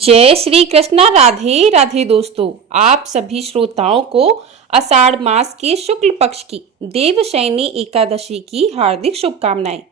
जय श्री कृष्णा। राधे राधे दोस्तों, आप सभी श्रोताओं को आषाढ़ मास के शुक्ल पक्ष की देवशयनी एकादशी की हार्दिक शुभकामनाएं।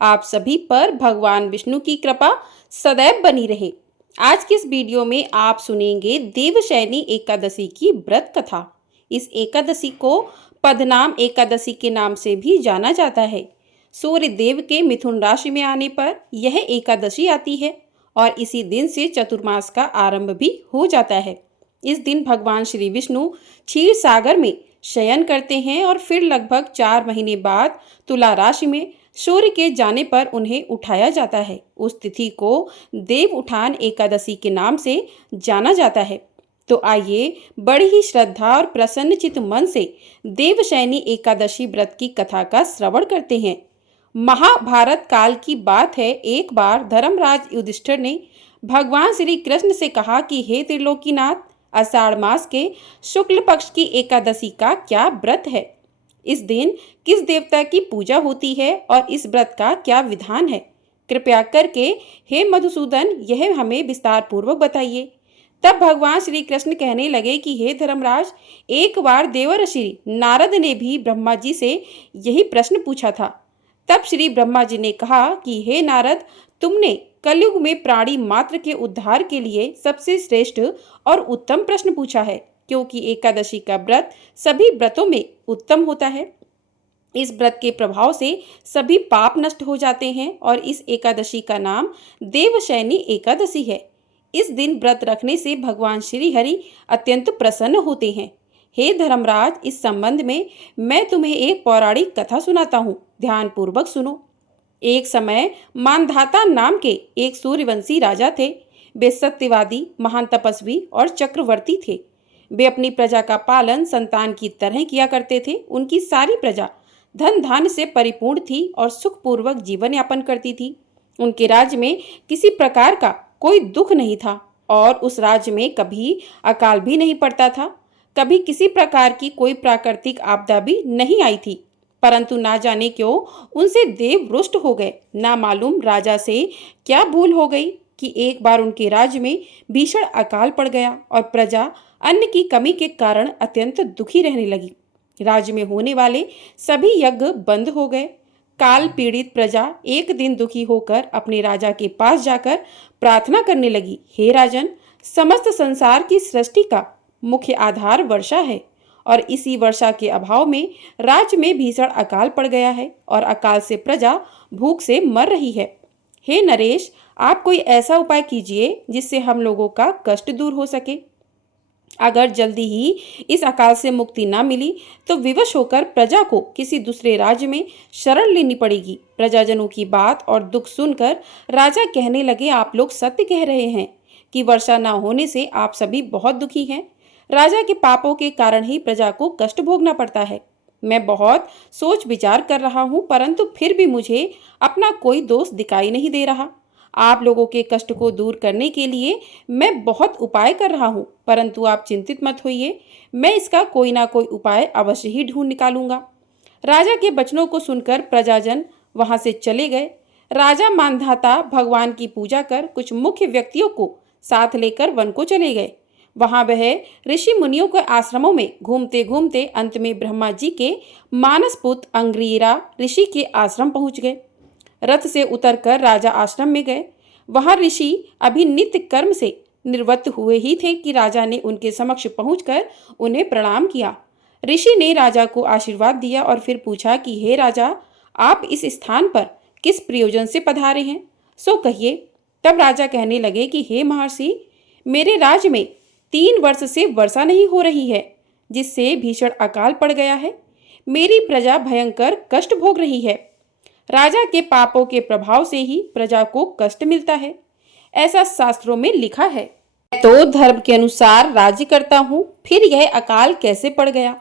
आप सभी पर भगवान विष्णु की कृपा सदैव बनी रहे। आज की इस वीडियो में आप सुनेंगे देवशयनी एकादशी की व्रत कथा। इस एकादशी को पद्मनाभ एकादशी के नाम से भी जाना जाता है। सूर्य देव के मिथुन राशि में आने पर यह एकादशी आती है और इसी दिन से चतुर्मास का आरंभ भी हो जाता है। इस दिन भगवान श्री विष्णु क्षीर सागर में शयन करते हैं और फिर लगभग 4 महीने बाद तुला राशि में सूर्य के जाने पर उन्हें उठाया जाता है। उस तिथि को देव उठान एकादशी के नाम से जाना जाता है। तो आइए बड़ी ही श्रद्धा और प्रसन्नचित मन से देवशयनी एकादशी व्रत की कथा का श्रवण करते हैं। महाभारत काल की बात है। एक बार धर्मराज युधिष्ठिर ने भगवान श्री कृष्ण से कहा कि हे त्रिलोकीनाथ, आषाढ़ मास के शुक्ल पक्ष की एकादशी का क्या व्रत है? इस दिन किस देवता की पूजा होती है और इस व्रत का क्या विधान है? कृपया करके हे मधुसूदन यह हमें विस्तार पूर्वक बताइए। तब भगवान श्री कृष्ण कहने लगे कि हे धर्मराज, एक बार देवर्षि नारद ने भी ब्रह्मा जी से यही प्रश्न पूछा था। तब श्री ब्रह्मा जी ने कहा कि हे नारद, तुमने कलयुग में प्राणी मात्र के उद्धार के लिए सबसे श्रेष्ठ और उत्तम प्रश्न पूछा है, क्योंकि एकादशी का व्रत सभी व्रतों में उत्तम होता है। इस व्रत के प्रभाव से सभी पाप नष्ट हो जाते हैं और इस एकादशी का नाम देवशयनी एकादशी है। इस दिन व्रत रखने से भगवान श्री हरि अत्यंत प्रसन्न होते हैं। हे धर्मराज, इस संबंध में मैं तुम्हें एक पौराणिक कथा सुनाता हूँ, ध्यान पूर्वक सुनो। एक समय मानधाता नाम के एक सूर्यवंशी राजा थे। वे सत्यवादी, महान तपस्वी और चक्रवर्ती थे। वे अपनी प्रजा का पालन संतान की तरह किया करते थे। उनकी सारी प्रजा धन धान्य से परिपूर्ण थी और सुखपूर्वक जीवन यापन करती थी। उनके राज्य में किसी प्रकार का कोई दुख नहीं था और उस राज्य में कभी अकाल भी नहीं पड़ता था। कभी किसी प्रकार की कोई प्राकृतिक आपदा भी नहीं आई थी। परंतु ना जाने क्यों उनसे देव रुष्ट हो गए। ना मालूम राजा से क्या भूल हो गई कि एक बार उनके राज्य में भीषण अकाल पड़ गया और प्रजा अन्न की कमी के कारण अत्यंत दुखी रहने लगी। राज्य में होने वाले सभी यज्ञ बंद हो गए। काल पीड़ित प्रजा एक दिन दुखी होकर अपने राजा के पास जाकर प्रार्थना करने लगी, हे राजन, समस्त संसार की सृष्टि का मुख्य आधार वर्षा है और इसी वर्षा के अभाव में राज्य में भीषण अकाल पड़ गया है और अकाल से प्रजा भूख से मर रही है। हे नरेश, आप कोई ऐसा उपाय कीजिए जिससे हम लोगों का कष्ट दूर हो सके। अगर जल्दी ही इस अकाल से मुक्ति ना मिली तो विवश होकर प्रजा को किसी दूसरे राज्य में शरण लेनी पड़ेगी। प्रजाजनों की बात और दुख सुनकर राजा कहने लगे, आप लोग सत्य कह रहे हैं कि वर्षा ना होने से आप सभी बहुत दुखी हैं। राजा के पापों के कारण ही प्रजा को कष्ट भोगना पड़ता है। मैं बहुत सोच विचार कर रहा हूँ, परंतु फिर भी मुझे अपना कोई दोष दिखाई नहीं दे रहा। आप लोगों के कष्ट को दूर करने के लिए मैं बहुत उपाय कर रहा हूँ, परंतु आप चिंतित मत होइए, मैं इसका कोई ना कोई उपाय अवश्य ही ढूंढ निकालूंगा। राजा के वचनों को सुनकर प्रजाजन वहां से चले गए। राजा मानधाता भगवान की पूजा कर कुछ मुख्य व्यक्तियों को साथ लेकर वन को चले गए। वहां वह ऋषि मुनियों के आश्रमों में घूमते घूमते अंत में ब्रह्मा जी के मानसपुत्र अंगिरा ऋषि के आश्रम पहुंच गए। रथ से उतरकर राजा आश्रम में गए। वहां ऋषि अभी नित्य कर्म से निवृत्त हुए ही थे कि राजा ने उनके समक्ष पहुंचकर उन्हें प्रणाम किया। ऋषि ने राजा को आशीर्वाद दिया और फिर पूछा कि हे राजा, आप इस स्थान पर किस प्रयोजन से पधारे हैं, सो कहिए। तब राजा कहने लगे कि हे महर्षि, मेरे राज्य में 3 वर्ष से वर्षा नहीं हो रही है, जिससे भीषण अकाल पड़ गया है। मेरी प्रजा भयंकर कष्ट भोग रही है। राजा के पापों के प्रभाव से ही प्रजा को कष्ट मिलता है, ऐसा शास्त्रों में लिखा है। तो धर्म के अनुसार राज्य करता हूँ, फिर यह अकाल कैसे पड़ गया,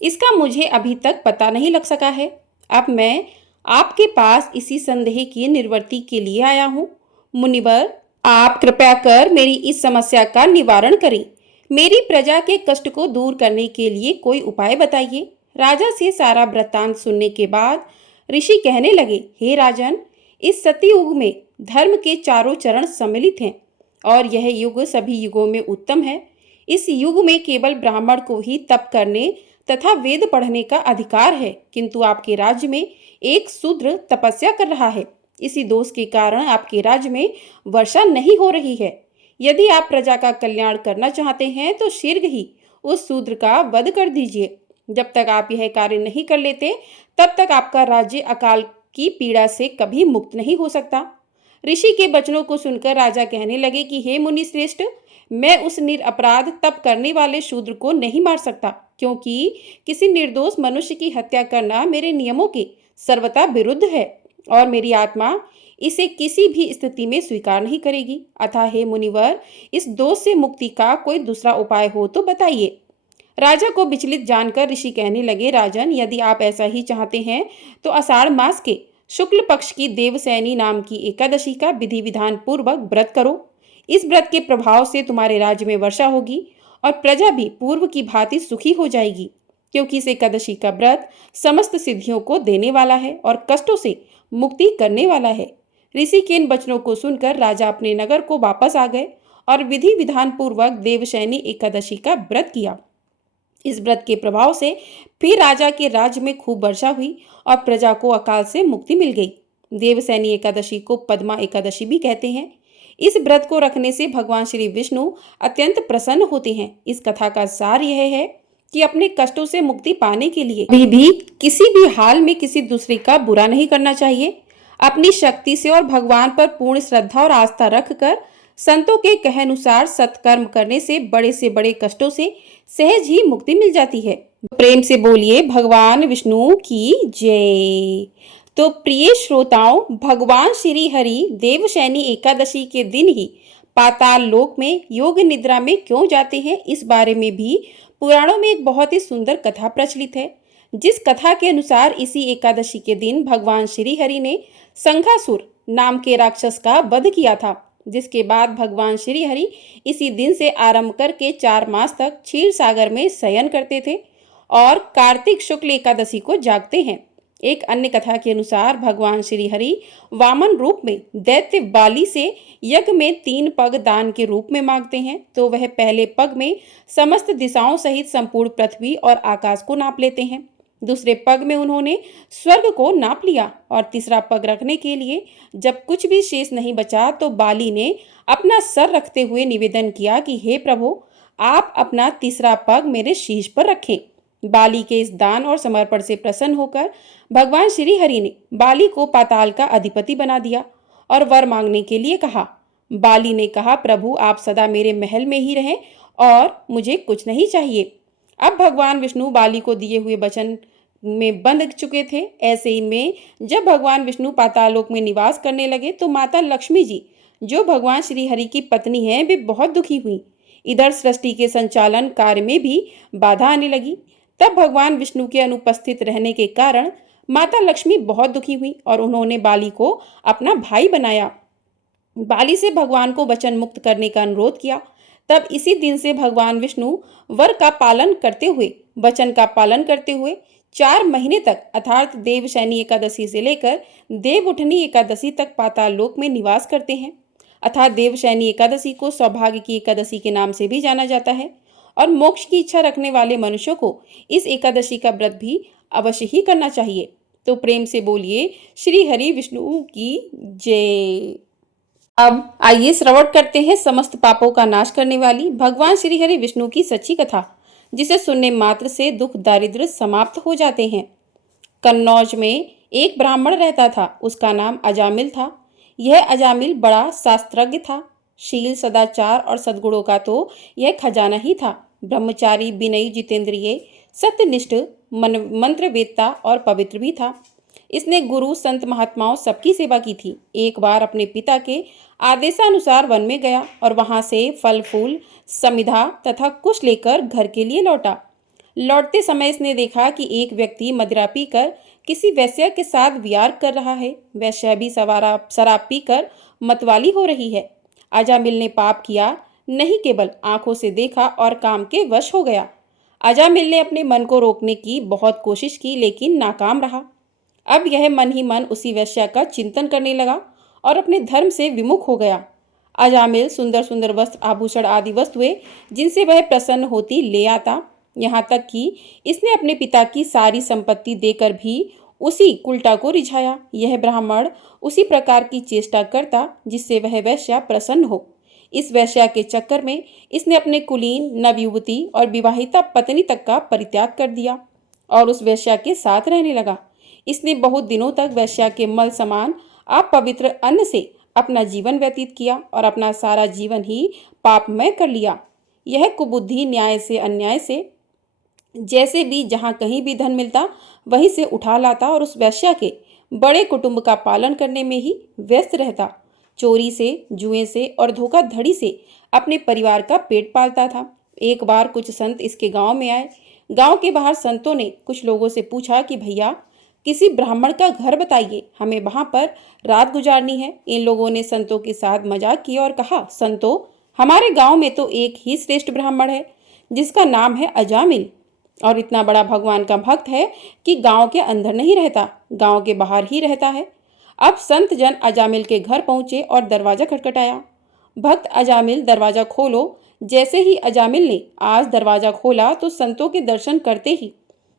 इसका मुझे अभी तक पता नहीं लग सका है। अब मैं आपके पास इसी संदेह की निवृत्ति के लिए आया हूँ। मुनिवर, आप कृपया कर मेरी इस समस्या का निवारण करें। मेरी प्रजा के कष्ट को दूर करने के लिए कोई उपाय बताइए। राजा से सारा वृत्तांत सुनने के बाद ऋषि कहने लगे, हे राजन, इस सतयुग में धर्म के चारों चरण सम्मिलित हैं और यह युग सभी युगों में उत्तम है। इस युग में केवल ब्राह्मण को ही तप करने तथा वेद पढ़ने का अधिकार है, किंतु आपके राज्य में एक शूद्र तपस्या कर रहा है। इसी दोष के कारण आपके राज्य में वर्षा नहीं हो रही है। यदि आप प्रजा का कल्याण करना चाहते हैं तो शीघ्र ही उस शूद्र का वध कर दीजिए। जब तक आप यह कार्य नहीं कर लेते, तब तक आपका राज्य अकाल की पीड़ा से कभी मुक्त नहीं हो सकता। ऋषि के वचनों को सुनकर राजा कहने लगे कि हे मुनि श्रेष्ठ, मैं उस निरपराध तप करने वाले शूद्र को नहीं मार सकता, क्योंकि किसी निर्दोष मनुष्य की हत्या करना मेरे नियमों के सर्वथा विरुद्ध है और मेरी आत्मा इसे किसी भी स्थिति में स्वीकार नहीं करेगी। अतः हे मुनिवर, इस दोष से मुक्ति का कोई दूसरा उपाय हो तो बताइए। राजा को विचलित जानकर ऋषि कहने लगे, राजन, यदि आप ऐसा ही चाहते हैं तो आषाढ़ मास के शुक्ल पक्ष की देवसैनी नाम की एकादशी का विधि विधान पूर्वक व्रत करो। इस व्रत के प्रभाव से तुम्हारे राज्य में वर्षा होगी और प्रजा भी पूर्व की भांति सुखी हो जाएगी, क्योंकि इस एकादशी का व्रत समस्त सिद्धियों को देने वाला है और कष्टों से मुक्ति करने वाला है। ऋषि के इन वचनों को सुनकर राजा अपने नगर को वापस आ गए और विधि विधान पूर्वक देवशैनी एकादशी का व्रत किया। इस व्रत के प्रभाव से फिर राजा के राज्य में खूब वर्षा हुई और प्रजा को अकाल से मुक्ति मिल गई। देवसैनी एकादशी को पद्मा एकादशी भी कहते हैं। इस व्रत को रखने से भगवान श्री विष्णु अत्यंत प्रसन्न होते हैं। इस कथा का सार यह है कि अपने कष्टों से मुक्ति पाने के लिए भी किसी भी हाल में किसी दूसरे का बुरा नहीं करना चाहिए। अपनी शक्ति से और भगवान पर पूर्ण श्रद्धा और आस्था रखकर संतों के कहानुसार सत्कर्म करने से बड़े कष्टों से सहज ही मुक्ति मिल जाती है। प्रेम से बोलिए भगवान विष्णु की जय। तो प्रिय श्रोताओं, भगवान श्री हरि देवशैनी एकादशी के दिन ही पाताल लोक में योग निद्रा में क्यों जाते हैं, इस बारे में भी पुराणों में एक बहुत ही सुंदर कथा प्रचलित है। जिस कथा के अनुसार इसी एकादशी के दिन भगवान श्री हरि ने संघासुर नाम के राक्षस का वध किया था, जिसके बाद भगवान श्री हरि इसी दिन से आरंभ करके 4 मास तक क्षीर सागर में शयन करते थे और कार्तिक शुक्ल एकादशी को जागते हैं। एक अन्य कथा के अनुसार भगवान श्री हरि वामन रूप में दैत्य बाली से यज्ञ में 3 पग दान के रूप में मांगते हैं, तो वह पहले पग में समस्त दिशाओं सहित संपूर्ण पृथ्वी और आकाश को नाप लेते हैं। दूसरे पग में उन्होंने स्वर्ग को नाप लिया और तीसरा पग रखने के लिए जब कुछ भी शेष नहीं बचा तो बाली ने अपना सर रखते हुए निवेदन किया कि हे प्रभु, आप अपना तीसरा पग मेरे शीश पर रखें। बाली के इस दान और समर्पण से प्रसन्न होकर भगवान श्री हरि ने बाली को पाताल का अधिपति बना दिया और वर मांगने के लिए कहा। बाली ने कहा, प्रभु आप सदा मेरे महल में ही रहें और मुझे कुछ नहीं चाहिए। अब भगवान विष्णु बाली को दिए हुए वचन में बंध चुके थे। ऐसे ही में जब भगवान विष्णु पातालोक में निवास करने लगे तो माता लक्ष्मी जी, जो भगवान श्री हरि की पत्नी हैं, वे बहुत दुखी हुई। इधर सृष्टि के संचालन कार्य में भी बाधा आने लगी। तब भगवान विष्णु के अनुपस्थित रहने के कारण माता लक्ष्मी बहुत दुखी हुई और उन्होंने बाली को अपना भाई बनाया। बाली से भगवान को वचन मुक्त करने का अनुरोध किया। तब इसी दिन से भगवान विष्णु वर का पालन करते हुए, वचन का पालन करते हुए 4 महीने तक अर्थात देवशैनी एकादशी से लेकर देवउठनी एकादशी तक पाताल लोक में निवास करते हैं। अर्थात देवशैनी एकादशी को सौभाग्य की एकादशी के नाम से भी जाना जाता है और मोक्ष की इच्छा रखने वाले मनुष्यों को इस एकादशी का व्रत भी अवश्य ही करना चाहिए। तो प्रेम से बोलिए श्री हरि विष्णु की जय। अब आइए श्रवण करते हैं समस्त पापों का नाश करने वाली भगवान श्री हरि विष्णु की सच्ची कथा, जिसे सुनने मात्र से दुख दारिद्र्य समाप्त हो जाते हैं। कन्नौज में एक ब्राह्मण रहता था, उसका नाम अजामिल था। यह अजामिल बड़ा शास्त्रज्ञ था। शील, सदाचार और सद्गुणों का तो यह खजाना ही था। ब्रह्मचारी, विनयी, जितेंद्रिय, सत्यनिष्ठ, मंत्रवेत्ता और पवित्र भी था। इसने गुरु, संत, महात्माओं सबकी सेवा की थी। एक बार अपने पिता के आदेशानुसार वन में गया और वहां से फल फूल, समिधा तथा कुश लेकर घर के लिए लौटा। लौटते समय इसने देखा कि एक व्यक्ति मदिरा पीकर किसी वैश्या के साथ विहार कर रहा है। वैश्या भी शराब पीकर मतवाली हो रही है। अजामिल ने पाप किया नहीं, केवल आंखों से देखा और काम के वश हो गया। अजामिल ने अपने मन को रोकने की बहुत कोशिश की, लेकिन नाकाम रहा। अब यह मन ही मन उसी वैश्या का चिंतन करने लगा और अपने धर्म से विमुख हो गया। अजामिल सुंदर सुंदर वस्त्र, आभूषण आदि वस्तुएं जिनसे वह प्रसन्न होती ले आता। यहाँ तक कि इसने अपने पिता की सारी संपत्ति देकर भी उसी कुल्टा को रिझाया। यह ब्राह्मण उसी प्रकार की चेष्टा करता जिससे वह वैश्या प्रसन्न हो। इस वैश्या के चक्कर में इसने अपने कुलीन, नवयुवती और विवाहिता पत्नी तक का परित्याग कर दिया और उस वैश्या के साथ रहने लगा। इसने बहुत दिनों तक वैश्या के मल समान अपवित्र अन्न से अपना जीवन व्यतीत किया और अपना सारा जीवन ही पापमय कर लिया। यह कुबुद्धि न्याय से अन्याय से जैसे भी जहाँ कहीं भी धन मिलता वहीं से उठा लाता और उस वैश्या के बड़े कुटुंब का पालन करने में ही व्यस्त रहता। चोरी से, जुए से और धोखाधड़ी से अपने परिवार का पेट पालता था। एक बार कुछ संत इसके गांव में आए। गांव के बाहर संतों ने कुछ लोगों से पूछा कि भैया किसी ब्राह्मण का घर बताइए, हमें वहां पर रात गुजारनी है। इन लोगों ने संतों के साथ मजाक किया और कहा, संतों, हमारे गांव में तो एक ही श्रेष्ठ ब्राह्मण है जिसका नाम है अजामिल, और इतना बड़ा भगवान का भक्त है कि गांव के अंदर नहीं रहता, गांव के बाहर ही रहता है। अब संत जन अजामिल के घर पहुंचे और दरवाजा खटखटाया। भक्त अजामिल, दरवाजा खोलो। जैसे ही अजामिल ने आज दरवाजा खोला तो संतों के दर्शन करते ही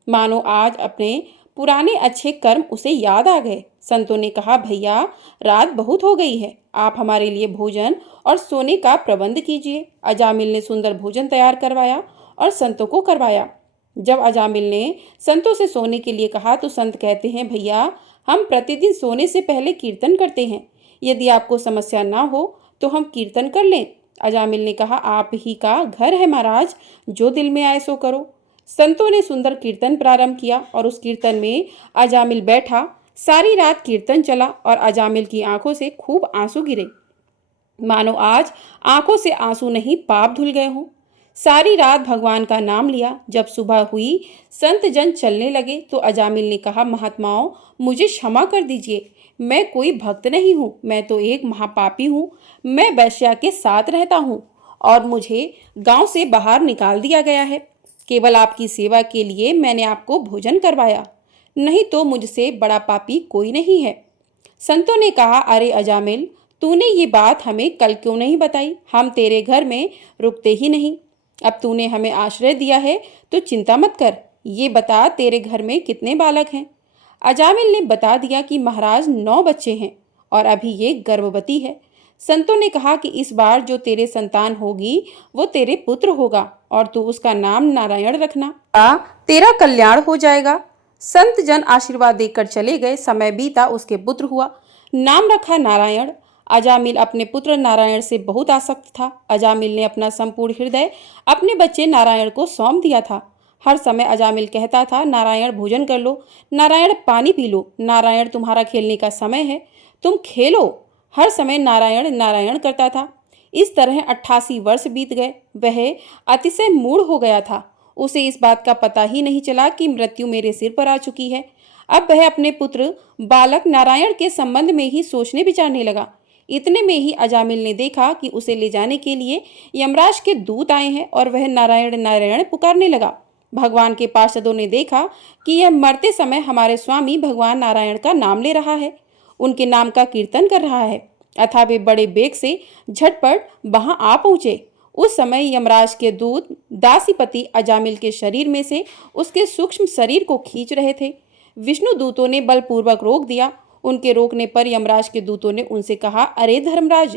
मानो आज अपने पुराने अच्छे कर्म उसे याद आ गए। संतों ने कहा, भैया रात बहुत हो गई है, आप हमारे लिए भोजन और सोने का प्रबंध कीजिए। अजामिल ने सुंदर भोजन तैयार करवाया और संतों को करवाया। जब अजामिल ने संतों से सोने के लिए कहा तो संत कहते हैं, भैया हम प्रतिदिन सोने से पहले कीर्तन करते हैं, यदि आपको समस्या ना हो तो हम कीर्तन कर लें। अजामिल ने कहा, आप ही का घर है महाराज, जो दिल में आए सो करो। संतों ने सुंदर कीर्तन प्रारंभ किया और उस कीर्तन में अजामिल बैठा। सारी रात कीर्तन चला और अजामिल की आंखों से खूब आंसू गिरे, मानो आज आंखों से आंसू नहीं पाप धुल गए हों। सारी रात भगवान का नाम लिया। जब सुबह हुई, संत जन चलने लगे तो अजामिल ने कहा, महात्माओं, मुझे क्षमा कर दीजिए, मैं कोई भक्त नहीं हूँ, मैं तो एक महापापी हूँ। मैं वैश्या के साथ रहता हूँ और मुझे गांव से बाहर निकाल दिया गया है। केवल आपकी सेवा के लिए मैंने आपको भोजन करवाया, नहीं तो मुझसे बड़ा पापी कोई नहीं है। संतों ने कहा, अरे अजामिल, तूने ये बात हमें कल क्यों नहीं बताई? हम तेरे घर में रुकते ही नहीं। अब तूने हमें आश्रय दिया है तो चिंता मत कर। ये बता, तेरे घर में कितने बालक हैं? अजामिल ने बता दिया कि महाराज 9 बच्चे हैं और अभी ये गर्भवती है। संतों ने कहा कि इस बार जो तेरे संतान होगी वो तेरे पुत्र होगा और तू उसका नाम नारायण रखना, तेरा कल्याण हो जाएगा। संत जन आशीर्वाद देकर चले गए। समय बीता, उसके पुत्र हुआ, नाम रखा नारायण। अजामिल अपने पुत्र नारायण से बहुत आसक्त था। अजामिल ने अपना संपूर्ण हृदय अपने बच्चे नारायण को सौंप दिया था। हर समय अजामिल कहता था, नारायण भोजन कर लो, नारायण पानी पी लो, नारायण तुम्हारा खेलने का समय है, तुम खेलो। हर समय नारायण नारायण करता था। इस तरह 88 वर्ष बीत गए। वह अतिशय मूढ़ हो गया था। उसे इस बात का पता ही नहीं चला कि मृत्यु मेरे सिर पर आ चुकी है। अब वह अपने पुत्र बालक नारायण के संबंध में ही सोचने विचारने लगा। इतने में ही अजामिल ने देखा कि उसे ले जाने के लिए यमराज के दूत आए हैं और वह नारायण नारायण पुकारने लगा। भगवान के पार्षदों ने देखा कि यह मरते समय हमारे स्वामी भगवान नारायण का नाम ले रहा है, उनके नाम का कीर्तन कर रहा है, अतः वे बड़े बेग से झटपट वहां आ पहुंचे। उस समय यमराज के दूत दासीपति अजामिल के शरीर में से उसके सूक्ष्म शरीर को खींच रहे थे। विष्णु दूतों ने बलपूर्वक रोक दिया। उनके रोकने पर यमराज के दूतों ने उनसे कहा, अरे धर्मराज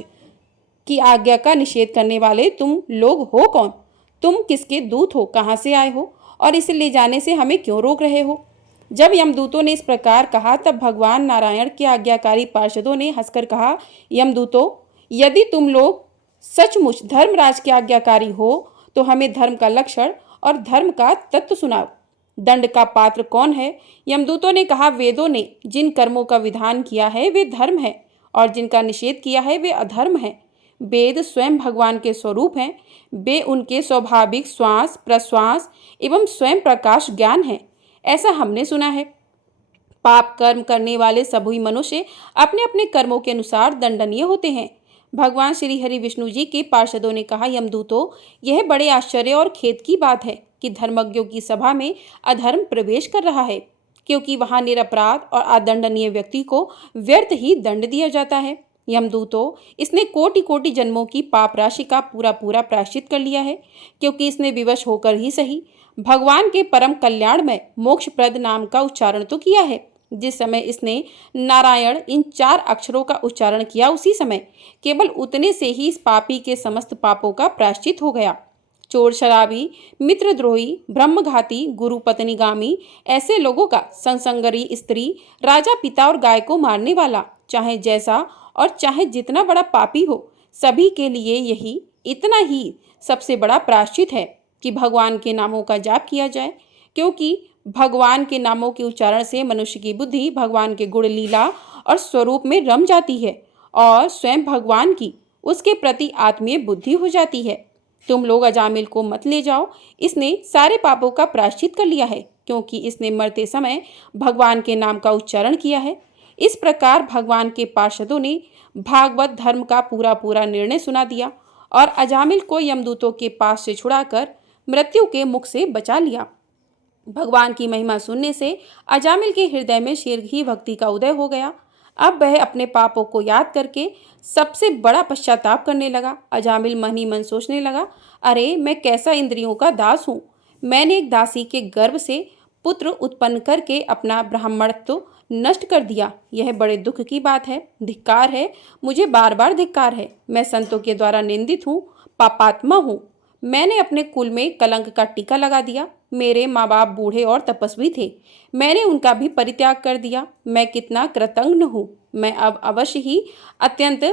की आज्ञा का निषेध करने वाले तुम लोग हो कौन? तुम किसके दूत हो? कहाँ से आए हो? और इसे ले जाने से हमें क्यों रोक रहे हो? जब यमदूतों ने इस प्रकार कहा तब भगवान नारायण के आज्ञाकारी पार्षदों ने हंसकर कहा, यमदूतों, यदि तुम लोग सचमुच धर्मराज के आज्ञाकारी हो तो हमें धर्म का लक्षण और धर्म का तत्व सुनाओ। दंड का पात्र कौन है? यमदूतों ने कहा, वेदों ने जिन कर्मों का विधान किया है वे धर्म है और जिनका निषेध किया है वे अधर्म है। वेद स्वयं भगवान के स्वरूप हैं। वे उनके स्वाभाविक श्वास प्रश्वास एवं स्वयं प्रकाश ज्ञान है, ऐसा हमने सुना है। पाप कर्म करने वाले सभी मनुष्य अपने अपने कर्मों के अनुसार दंडनीय होते हैं। भगवान श्री हरि विष्णु जी के पार्षदों ने कहा, यमदूतों, यह बड़े आश्चर्य और खेद की बात है कि धर्मज्ञों की सभा में अधर्म प्रवेश कर रहा है, क्योंकि वहां निरपराध और अदंडनीय व्यक्ति को व्यर्थ ही दंड दिया जाता है। यमदूतों, इसने कोटि कोटि जन्मों की पाप राशि का पूरा पूरा प्रायश्चित कर लिया है, क्योंकि इसने विवश होकर ही सही भगवान के परम कल्याण में मोक्षप्रद नाम का उच्चारण तो किया है। जिस समय इसने नारायण इन 4 अक्षरों का उच्चारण किया, उसी समय केवल उतने से ही इस पापी के समस्त पापों का प्रायश्चित हो गया। चोर, शराबी, मित्रद्रोही, ब्रह्मघाती, गुरु पत्नीगामी, ऐसे लोगों का, संसंगरी स्त्री, राजा, पिता और गाय को मारने वाला, चाहे जैसा और चाहे जितना बड़ा पापी हो, सभी के लिए यही इतना ही सबसे बड़ा प्रायश्चित है कि भगवान के नामों का जाप किया जाए, क्योंकि भगवान के नामों के उच्चारण से मनुष्य की बुद्धि भगवान के गुण, लीला और स्वरूप में रम जाती है और स्वयं भगवान की उसके प्रति आत्मीय बुद्धि हो जाती है। तुम लोग अजामिल को मत ले जाओ, इसने सारे पापों का प्रायश्चित कर लिया है, क्योंकि इसने मरते समय भगवान के नाम का उच्चारण किया है। इस प्रकार भगवान के पार्षदों ने भागवत धर्म का पूरा पूरा निर्णय सुना दिया और अजामिल को यमदूतों के पास से छुड़ाकर मृत्यु के मुख से बचा लिया। भगवान की महिमा सुनने से अजामिल के हृदय में शीघ्र ही भक्ति का उदय हो गया। अब वह अपने पापों को याद करके सबसे बड़ा पश्चाताप करने लगा। अजामिल मन ही मन सोचने लगा, अरे मैं कैसा इंद्रियों का दास हूँ। मैंने एक दासी के गर्भ से पुत्र उत्पन्न करके अपना ब्राह्मणत्व नष्ट कर दिया। यह बड़े दुख की बात है। धिक्कार है, मुझे बार बार धिक्कार है। मैं संतों के द्वारा निंदित हूँ, पापात्मा हूँ। मैंने अपने कुल में कलंक का टीका लगा दिया। मेरे माँ बाप बूढ़े और तपस्वी थे, मैंने उनका भी परित्याग कर दिया। मैं कितना कृतघ्न हूँ। मैं अब अवश्य ही अत्यंत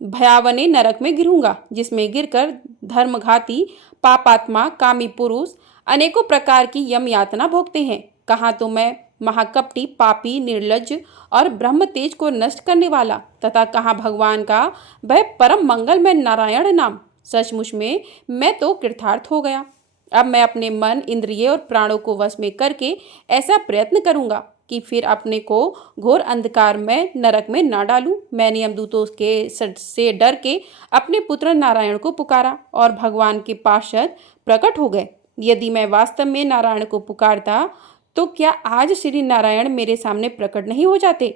भयावने नरक में गिरूंगा, जिसमें गिरकर धर्मघाती, पापात्मा, कामी पुरुष अनेकों प्रकार की यम यातना भोगते हैं। कहाँ तो मैं महाकपटी, पापी, निर्लज्ज और ब्रह्म तेज को नष्ट करने वाला, तथा कहाँ भगवान का वह परम मंगलमय नारायण नाम। सचमुच में मैं तो कृतार्थ हो गया। अब मैं अपने मन, इंद्रिय और प्राणों को वश में करके ऐसा प्रयत्न करूंगा कि फिर अपने को घोर अंधकार में नरक में ना डालूं। मैंने यमदूतों के से डर के अपने पुत्र नारायण को पुकारा और भगवान के पार्षद प्रकट हो गए। यदि मैं वास्तव में नारायण को पुकारता तो क्या आज श्री नारायण मेरे सामने प्रकट नहीं हो जाते।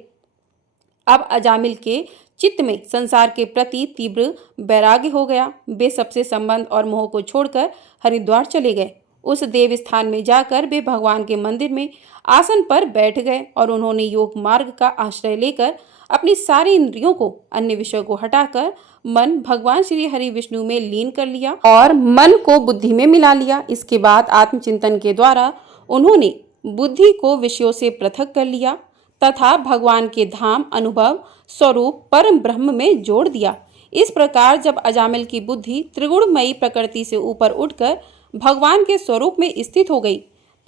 अब अजामिल के चित्त में संसार के प्रति तीव्र वैराग्य हो गया। वे सबसे संबंध और मोह को छोड़कर हरिद्वार चले गए। उस देव स्थान में जाकर वे भगवान के मंदिर में आसन पर बैठ गए और उन्होंने योग मार्ग का आश्रय लेकर अपनी सारी इंद्रियों को, अन्य विषयों को हटाकर मन भगवान श्री हरि विष्णु में लीन कर लिया और मन को बुद्धि में मिला लिया। इसके बाद आत्मचिंतन के द्वारा उन्होंने बुद्धि को विषयों से पृथक कर लिया तथा भगवान के धाम, अनुभव, स्वरूप परम ब्रह्म में जोड़ दिया। इस प्रकार जब अजामिल की बुद्धि त्रिगुणमयी प्रकृति से ऊपर उठकर भगवान के स्वरूप में स्थित हो गई,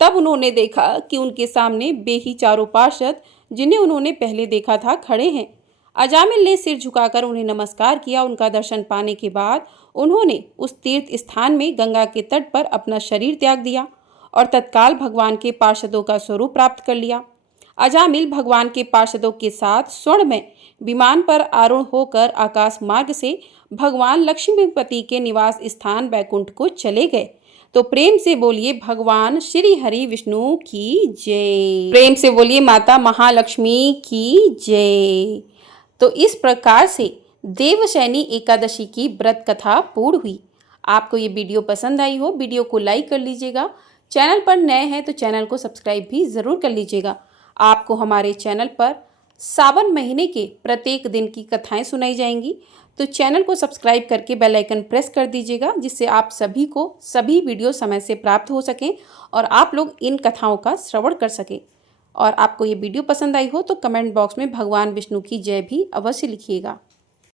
तब उन्होंने देखा कि उनके सामने वे ही चारों पार्षद जिन्हें उन्होंने पहले देखा था खड़े हैं। अजामिल ने सिर झुकाकर उन्हें नमस्कार किया। उनका दर्शन पाने के बाद उन्होंने उस तीर्थ स्थान में गंगा के तट पर अपना शरीर त्याग दिया और तत्काल भगवान के पार्षदों का स्वरूप प्राप्त कर लिया। अजामिल भगवान के पार्षदों के साथ स्वर्ण में विमान पर आरूढ़ होकर आकाश मार्ग से भगवान लक्ष्मीपति के निवास स्थान बैकुंठ को चले गए। तो प्रेम से बोलिए भगवान श्री हरि विष्णु की जय। प्रेम से बोलिए माता महालक्ष्मी की जय। तो इस प्रकार से देवशयनी एकादशी की व्रत कथा पूर्ण हुई। आपको ये वीडियो पसंद आई हो, वीडियो को लाइक कर लीजिएगा। चैनल पर नए हैं तो चैनल को सब्सक्राइब भी ज़रूर कर लीजिएगा। आपको हमारे चैनल पर सावन महीने के प्रत्येक दिन की कथाएं सुनाई जाएंगी, तो चैनल को सब्सक्राइब करके बेल आइकन प्रेस कर दीजिएगा, जिससे आप सभी को सभी वीडियो समय से प्राप्त हो सकें और आप लोग इन कथाओं का श्रवण कर सकें। और आपको ये वीडियो पसंद आई हो तो कमेंट बॉक्स में भगवान विष्णु की जय भी अवश्य लिखिएगा।